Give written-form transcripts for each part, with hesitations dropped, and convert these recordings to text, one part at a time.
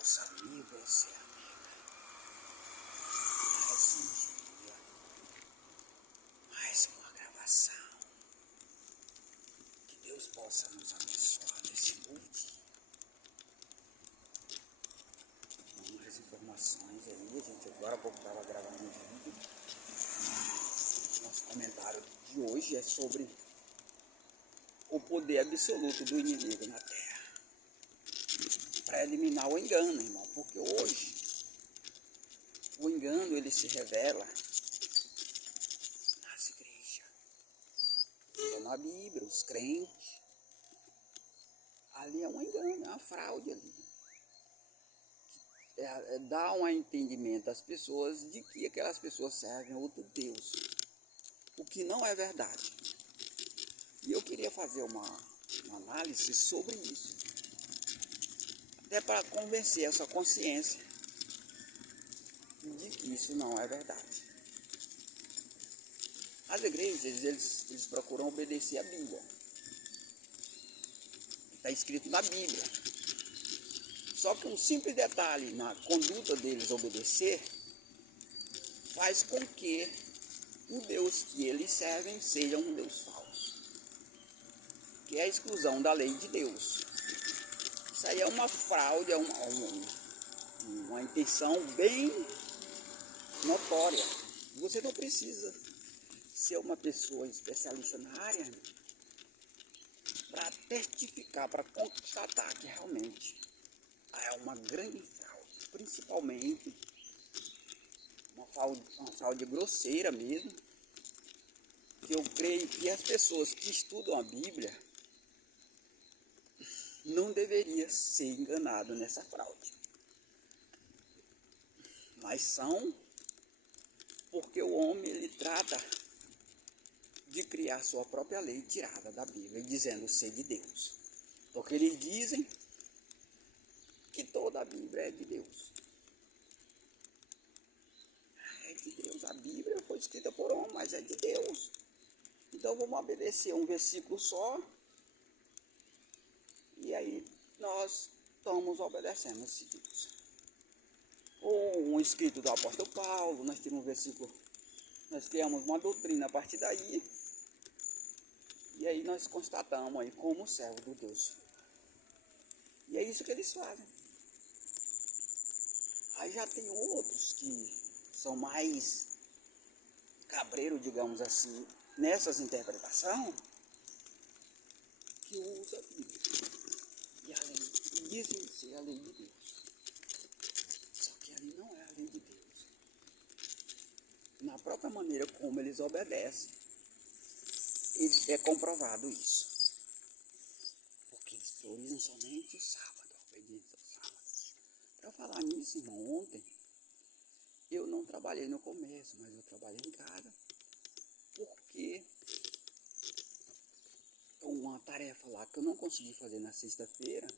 Bolsa e você, amiga. Mais um dia, mais uma gravação. Que Deus possa nos abençoar nesse novo dia. Umas informações aí, a gente agora há pouco estava gravando um vídeo. Nosso comentário de hoje é sobre o poder absoluto do inimigo na terra. Para eliminar o engano, irmão, porque hoje o engano ele se revela nas igrejas, na Bíblia, os crentes. Ali é um engano, é uma fraude ali. Dá um entendimento às pessoas de que aquelas pessoas servem a outro Deus, o que não é verdade. E eu queria fazer uma análise sobre isso, até para convencer essa consciência de que isso não é verdade. As igrejas, eles procuram obedecer a Bíblia. Está escrito na Bíblia. Só que um simples detalhe na conduta deles obedecer faz com que o Deus que eles servem seja um Deus falso, que é a exclusão da lei de Deus. Isso aí é uma fraude, é uma intenção bem notória. Você não precisa ser uma pessoa especialista na área para testificar, para constatar que realmente é uma grande fraude, principalmente uma fraude grosseira mesmo, que eu creio que as pessoas que estudam a Bíblia não deveriam ser enganadas nessa fraude, mas são, porque o homem ele trata de criar sua própria lei tirada da Bíblia, dizendo ser de Deus, porque eles dizem que toda a Bíblia é de Deus. É de Deus, a Bíblia foi escrita por homem, mas é de Deus. Então vamos obedecer um versículo só, e aí nós estamos obedecendo esse Deus. Ou um escrito do apóstolo Paulo, nós temos um versículo, nós criamos uma doutrina a partir daí, e aí nós constatamos aí como servo do Deus. E é isso que eles fazem. Aí já tem outros que são mais cabreiros, digamos assim, nessas interpretações, que usa a Bíblia e dizem ser a lei de Deus. Só que ali não é a lei de Deus. Na própria maneira como eles obedecem, é comprovado isso. Porque eles priorizam somente o sábado, a obediência ao sábado. Para falar nisso, irmão, ontem eu não trabalhei no comércio, mas eu trabalhei em casa, porque uma tarefa lá que eu não consegui fazer na sexta-feira,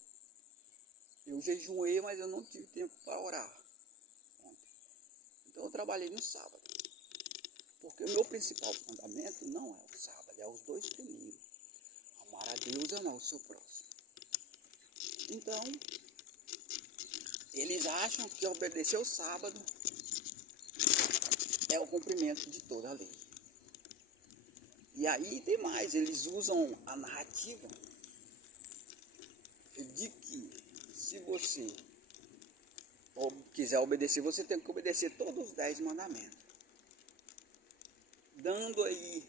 eu jejuei, mas eu não tive tempo para orar ontem. Então eu trabalhei no sábado, porque o meu principal fundamento não é o sábado, é os dois primeiros: amar a Deus e amar o seu próximo. Então eles acham que obedecer o sábado é o cumprimento de toda a lei. E aí tem mais, eles usam a narrativa de que se você quiser obedecer, você tem que obedecer todos os 10 mandamentos, dando aí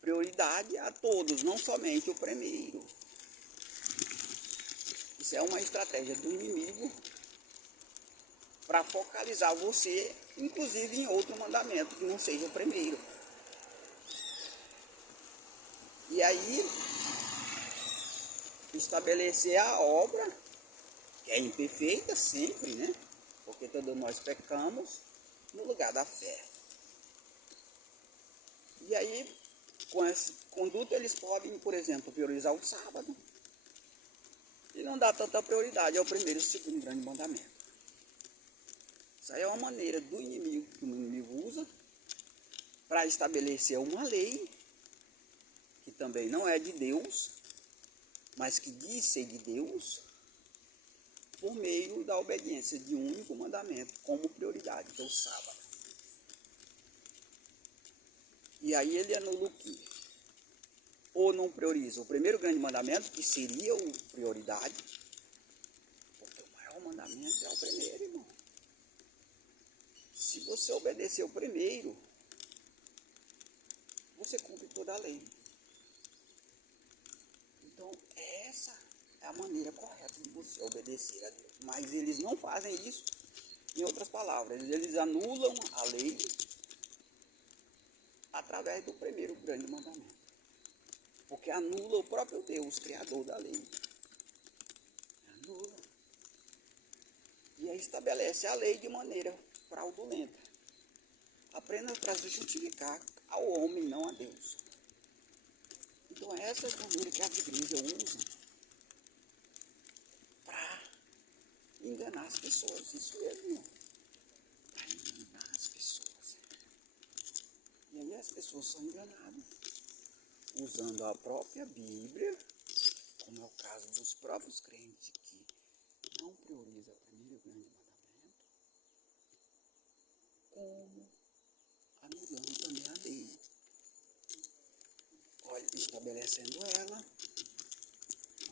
prioridade a todos, não somente o primeiro. Isso é uma estratégia do inimigo para focalizar você, inclusive em outro mandamento que não seja o primeiro. E aí estabelecer a obra, que é imperfeita sempre, né? Porque todos nós pecamos, no lugar da fé. E aí, com essa conduta, eles podem, por exemplo, priorizar o sábado e não dar tanta prioridade ao primeiro e segundo grande mandamento. Isso aí é uma maneira do inimigo, que o inimigo usa para estabelecer uma lei que também não é de Deus, mas que diz ser de Deus, por meio da obediência de um único mandamento como prioridade, que é o sábado. E aí ele anula o quê? Ou não prioriza o primeiro grande mandamento, que seria o prioridade, porque o maior mandamento é o primeiro, irmão. Se você obedecer o primeiro, você cumpre toda a lei. Então, essa é a maneira correta de você obedecer a Deus. Mas eles não fazem isso. Em outras palavras, eles anulam a lei através do primeiro grande mandamento. Porque anula o próprio Deus, criador da lei. Anula. E aí estabelece a lei de maneira fraudulenta. Apenas para justificar ao homem, não a Deus. Então essa é a maneira que as igrejas usam para enganar as pessoas. Isso mesmo. Para enganar as pessoas. E aí as pessoas são enganadas. Usando a própria Bíblia, como é o caso dos próprios crentes que não priorizam o primeiro grande mandamento, como anulando também a lei. Olha, estabelecendo ela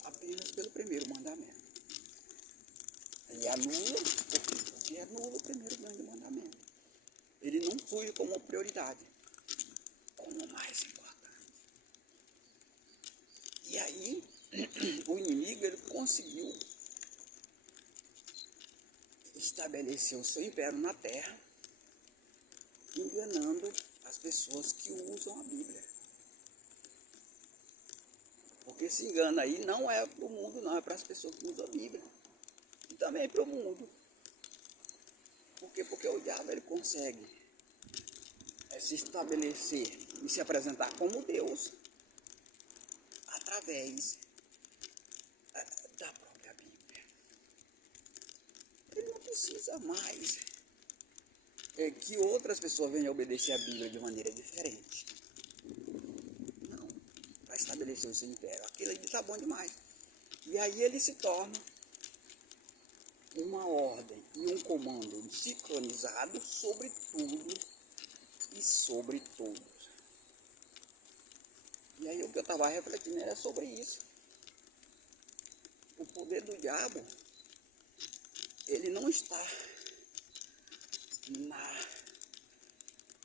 apenas pelo primeiro mandamento. E anula, porque anula o primeiro grande mandamento. Ele não surge como prioridade, como o mais importante. E aí, o inimigo ele conseguiu estabelecer o seu império na terra, enganando as pessoas que usam a Bíblia. Porque esse engano aí não é para o mundo, não, é para as pessoas que usam a Bíblia. E também para o mundo. Por quê? Porque o diabo ele consegue se estabelecer e se apresentar como Deus através da própria Bíblia. Ele não precisa mais que outras pessoas venham obedecer a Bíblia de maneira diferente. Não, para estabelecer o seu império. Aquilo ali está bom demais. E aí ele se torna uma ordem e um comando sincronizado sobre tudo e sobre todos. E aí o que eu estava refletindo era sobre isso. O poder do diabo, ele não está na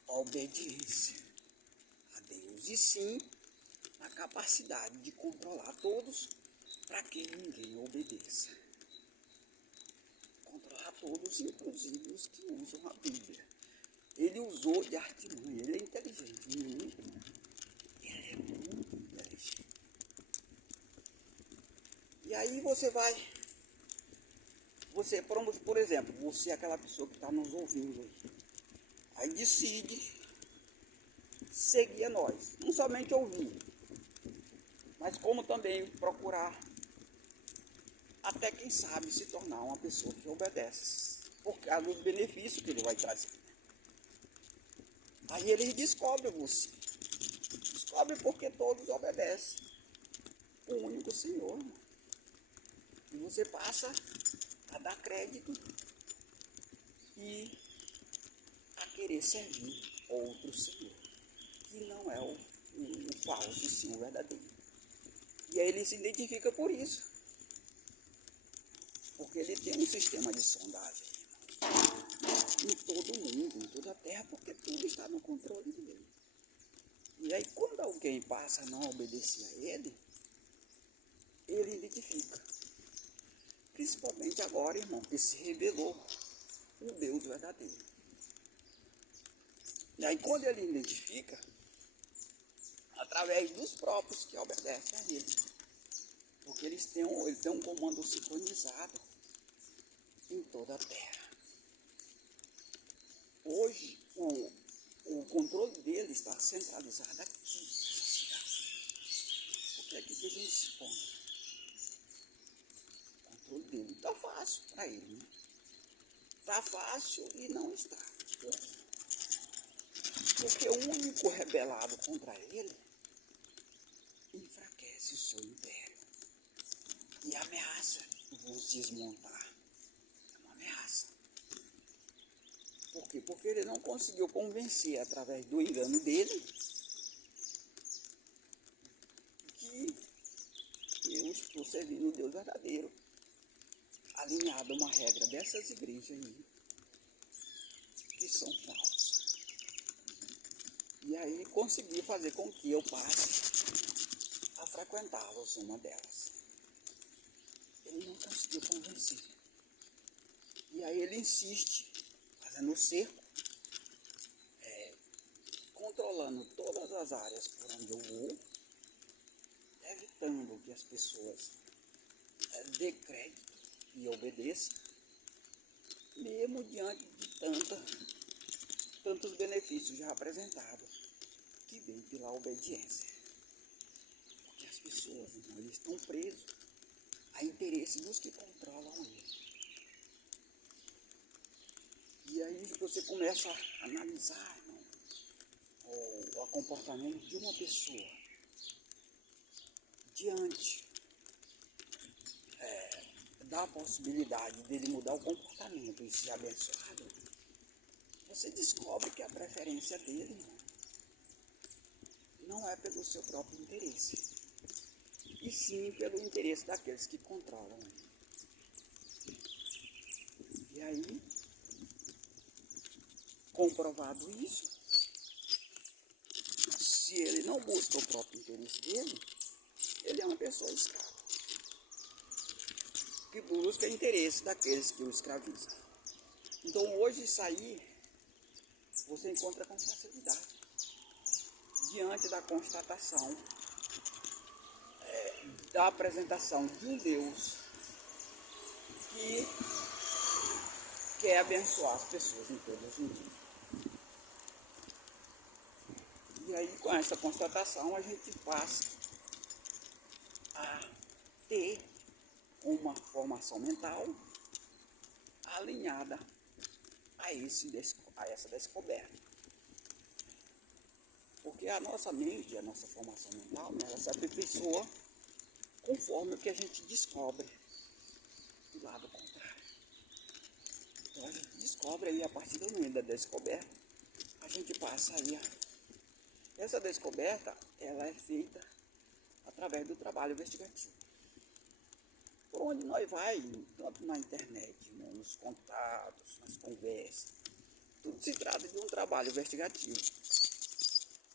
obediência a Deus, e sim na capacidade de controlar todos para que ninguém obedeça. Controlar todos, inclusive os que usam a Bíblia. Ele usou de artimanha, ele é inteligente, muito, ele é muito inteligente. E aí você vai, por exemplo, você é aquela pessoa que está nos ouvindo aí decide seguir a nós, não somente ouvir, mas como também procurar, até quem sabe se tornar uma pessoa que obedece, por causa dos benefícios que ele vai trazer. Aí ele descobre você, descobre porque todos obedecem o único Senhor, e você passa a dar crédito e a querer servir outro Senhor, que não é o falso Senhor verdadeiro. E aí ele se identifica por isso, porque ele tem um sistema de sondagem em todo mundo, em toda a terra, porque tudo está no controle dele. E aí quando alguém passa a não obedecer a ele, ele identifica. Principalmente agora, irmão, que se revelou o Deus verdadeiro. E aí quando ele identifica, através dos próprios que obedecem a ele, porque ele tem um comando sincronizado em toda a terra. Hoje, o controle dele está centralizado aqui nessa cidade. Porque é aqui que a gente se encontra. O controle dele está fácil para ele, né? Está fácil e não está. Porque o único rebelado contra ele enfraquece o seu império e ameaça vos desmontar. Por quê? Porque ele não conseguiu convencer, através do engano dele, que eu estou servindo o Deus verdadeiro, alinhado a uma regra dessas igrejas aí, que são falsas. E aí consegui fazer com que eu passe a frequentá-los, uma delas. Ele não conseguiu convencer. E aí ele insiste, fazendo o cerco, controlando todas as áreas por onde eu vou, evitando que as pessoas dê crédito e obedeçam, mesmo diante de tantos benefícios já apresentados que vêm pela obediência. Porque as pessoas, irmão, eles estão presos a interesse dos que controlam ele. E aí você começa a analisar, irmão, o comportamento de uma pessoa diante da possibilidade dele mudar o comportamento e ser abençoado. Você descobre que a preferência dele, irmão, não é pelo seu próprio interesse, e sim pelo interesse daqueles que controlam ele. E aí, comprovado isso, se ele não busca o próprio interesse dele, ele é uma pessoa escrava, que busca interesse daqueles que o escravizam. Então hoje isso aí você encontra com facilidade, diante da constatação da apresentação de um Deus que quer abençoar as pessoas em todos os níveis. E aí, com essa constatação, a gente passa a ter uma formação mental alinhada a essa descoberta. Porque a nossa mente, a nossa formação mental, ela se aperfeiçoa conforme o que a gente descobre do lado contrário. Então a gente descobre aí, a partir do momento da descoberta, a gente passa aí essa descoberta, ela é feita através do trabalho investigativo. Por onde nós vai, tanto na internet, nos contatos, nas conversas, tudo se trata de um trabalho investigativo.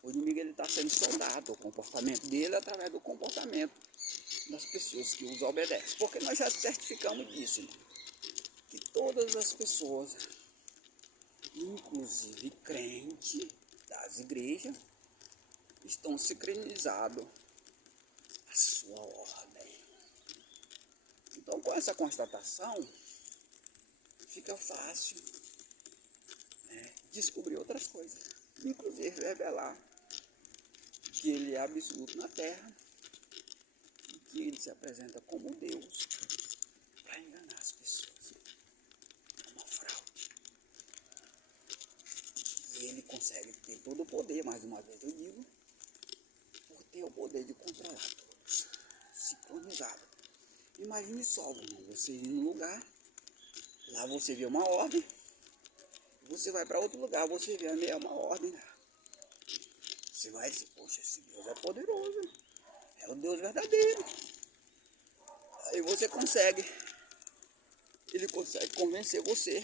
O inimigo está sendo sondado, o comportamento dele através do comportamento das pessoas que os obedecem. Porque nós já certificamos disso, que todas as pessoas, inclusive crentes das igrejas, estão sincronizados à sua ordem. Então, com essa constatação, fica fácil descobrir outras coisas, inclusive revelar que ele é absoluto na terra e que ele se apresenta como Deus para enganar as pessoas. É uma fraude. E ele consegue ter todo o poder, mais uma vez eu digo, por ter o poder de controlar todos, sincronizado. Imagine só, você ir num lugar, lá você vê uma ordem, você vai para outro lugar, você vê a mesma ordem. Você vai dizer, poxa, esse Deus é poderoso, é o Deus verdadeiro. Aí você ele consegue convencer você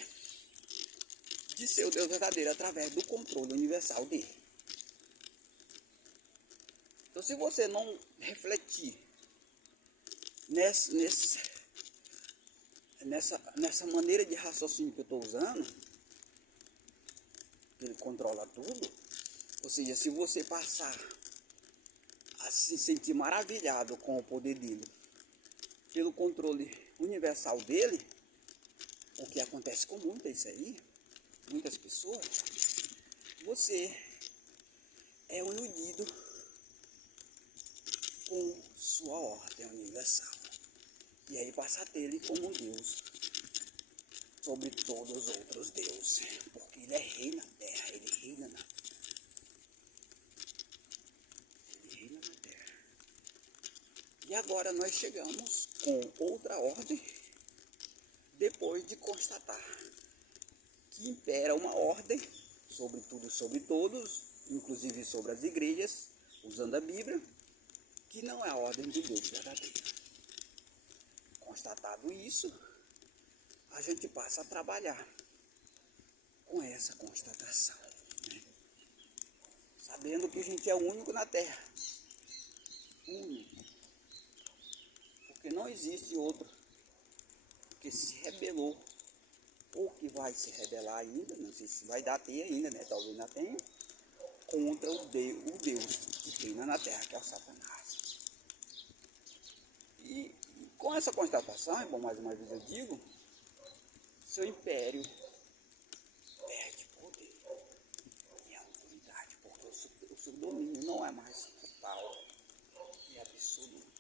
de ser o Deus verdadeiro através do controle universal dele. Então, se você não refletir nessa maneira de raciocínio que eu estou usando, que ele controla tudo, ou seja, se você passar a se sentir maravilhado com o poder dele, pelo controle universal dele, o que acontece com muitas pessoas, você é iludido com sua ordem universal. E aí passa a ter ele como Deus sobre todos os outros deuses, porque ele é rei na terra, ele reina na terra. E agora nós chegamos com outra ordem, depois de constatar que impera uma ordem sobre tudo e sobre todos, inclusive sobre as igrejas, usando a Bíblia, que não é a ordem de Deus verdadeira. Constatado isso, a gente passa a trabalhar com essa constatação, né? Sabendo que a gente é o único na Terra, único, porque não existe outro que se rebelou, ou que vai se rebelar ainda, não sei se vai dar ter ainda, né? Talvez ainda tenha, contra o Deus que reina na Terra, que é o Satanás. E com essa constatação, é bom, mais uma vez eu digo, seu império perde poder e autoridade, porque o seu domínio não é mais total e absoluto.